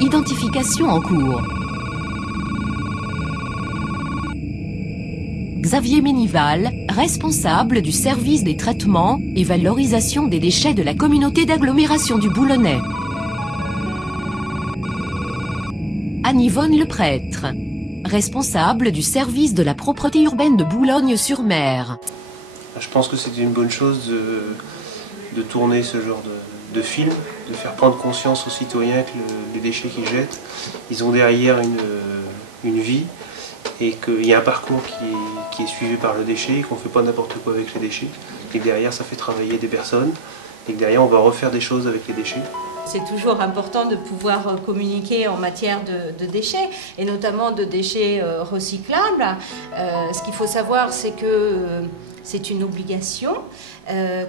Identification en cours. Xavier Ménival, responsable du service des traitements et valorisation des déchets de la communauté d'agglomération du Boulonnais. Anne-Yvonne Leprêtre, responsable du service de la propreté urbaine de Boulogne-sur-Mer. Je pense que c'était une bonne chose de tourner ce genre de film, de faire prendre conscience aux citoyens que les déchets qu'ils jettent, ils ont derrière une vie et qu'il y a un parcours qui est suivi par le déchet, qu'on ne fait pas n'importe quoi avec les déchets, et que derrière ça fait travailler des personnes, et que derrière on va refaire des choses avec les déchets. C'est toujours important de pouvoir communiquer en matière de déchets, et notamment de déchets recyclables. Ce qu'il faut savoir, c'est que c'est une obligation,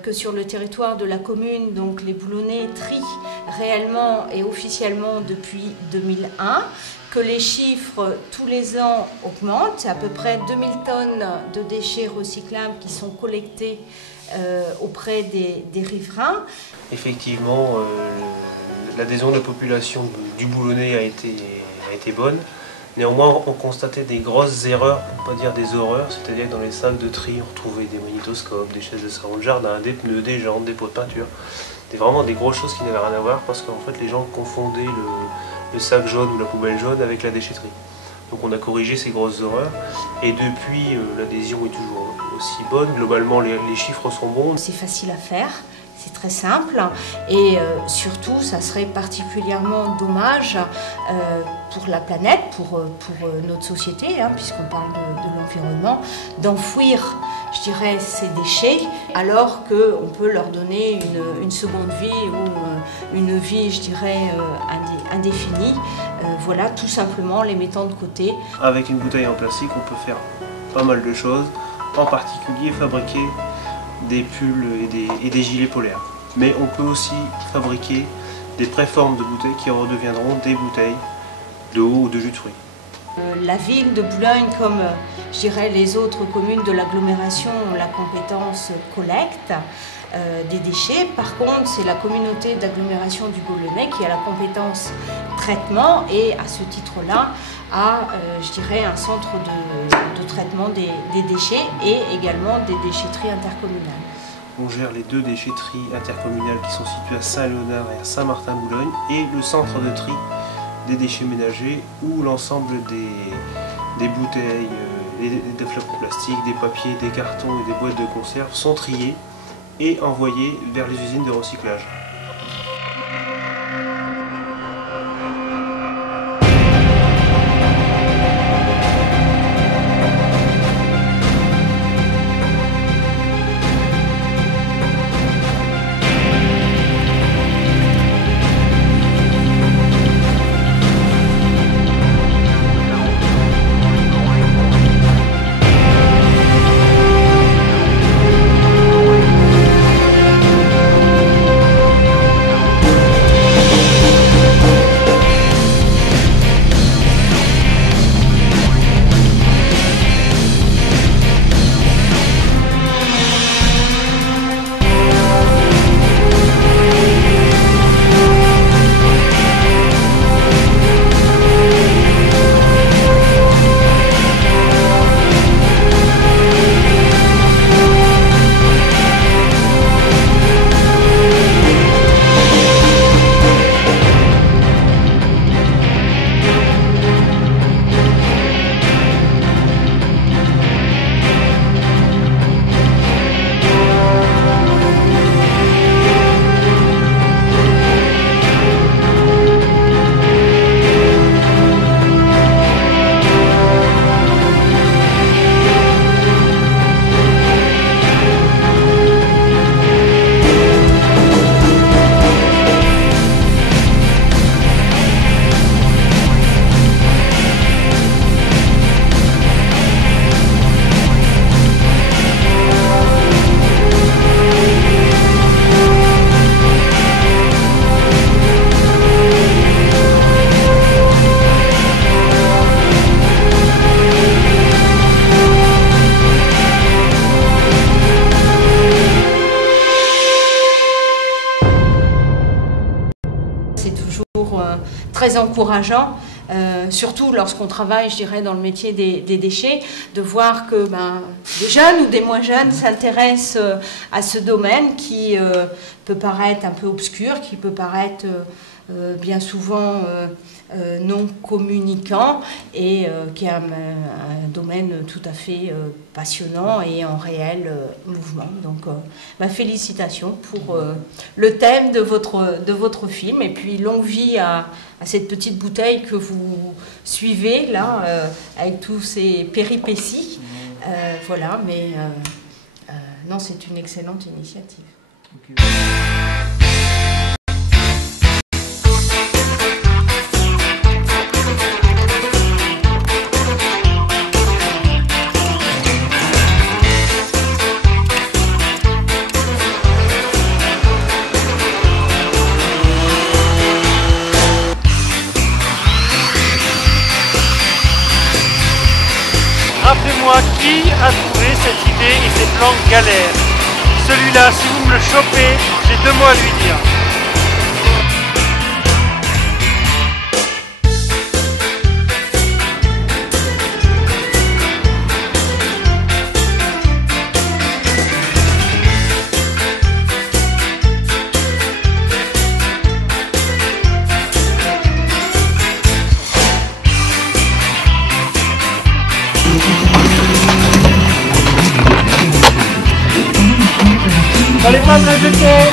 que sur le territoire de la commune, donc les Boulonnais trient réellement et officiellement depuis 2001, que les chiffres tous les ans augmentent. C'est à peu près 2000 tonnes de déchets recyclables qui sont collectés auprès des riverains. Effectivement, l'adhésion de la population du Boulonnais a été bonne. Néanmoins, on constatait des grosses erreurs, pour ne pas dire des horreurs, c'est-à-dire que dans les sacs de tri, on retrouvait des magnétoscopes, des chaises de salon de jardin, des pneus, des jantes, des pots de peinture. C'était vraiment des grosses choses qui n'avaient rien à voir parce qu'en fait les gens confondaient le sac jaune ou la poubelle jaune avec la déchetterie. Donc on a corrigé ces grosses horreurs et depuis l'adhésion est toujours aussi bonne. Globalement les chiffres sont bons. C'est facile à faire. C'est très simple et surtout ça serait particulièrement dommage pour la planète, pour notre société, puisqu'on parle de l'environnement, d'enfouir, je dirais, ces déchets alors qu'on peut leur donner une seconde vie ou une vie, je dirais, indéfinie. Voilà, tout simplement les mettant de côté. Avec une bouteille en plastique, on peut faire pas mal de choses, en particulier fabriquer des pulls et des gilets polaires. Mais on peut aussi fabriquer des préformes de bouteilles qui redeviendront des bouteilles d'eau ou de jus de fruits. La ville de Boulogne, comme je dirais les autres communes de l'agglomération, ont la compétence collecte des déchets. Par contre, c'est la communauté d'agglomération du Boulonnais qui a la compétence traitement et à ce titre-là a, je dirais, un centre de traitement des déchets et également des déchetteries intercommunales. On gère les deux déchetteries intercommunales qui sont situées à Saint-Léonard et à Saint-Martin-Boulogne et le centre de tri des déchets ménagers où l'ensemble des bouteilles, des flacons plastiques, des papiers, des cartons et des boîtes de conserve sont triés et envoyés vers les usines de recyclage. C'est toujours très encourageant. Surtout lorsqu'on travaille, je dirais, dans le métier des déchets, de voir que des jeunes ou des moins jeunes s'intéressent à ce domaine qui peut paraître un peu obscur, qui peut paraître bien souvent non communicant et qui est un domaine tout à fait passionnant et en réel mouvement. Donc félicitations pour le thème de votre film et puis longue vie à cette petite bouteille que vous suivez là avec tous ces péripéties. Voilà, mais non, c'est une excellente initiative. Okay. Rappelez-moi qui a trouvé cette idée et ces plans galères. Celui-là, si vous me le chopez, j'ai 2 mots à lui dire. Fallait pas me le jeter.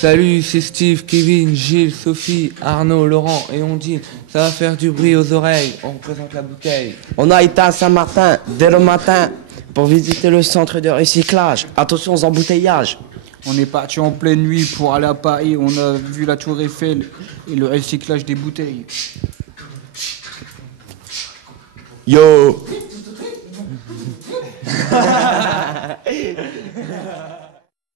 Salut, c'est Steve, Kevin, Gilles, Sophie, Arnaud, Laurent et Ondine. Ça va faire du bruit aux oreilles. On représente la bouteille. On a été à Saint-Martin dès le matin pour visiter le centre de recyclage. Attention aux embouteillages. On est parti en pleine nuit pour aller à Paris. On a vu la Tour Eiffel et le recyclage des bouteilles. Yo